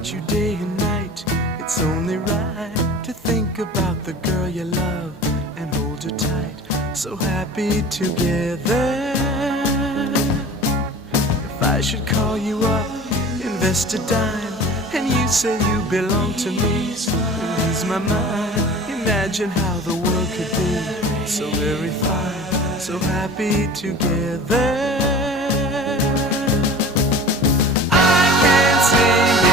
about you day and night. It's only right to think about the girl you love and hold her tight. So happy together. If I should call you up, invest a dime, and you say you belong to me, ease my mind. Imagine how the world could be so very fine, so happy together. I can't sing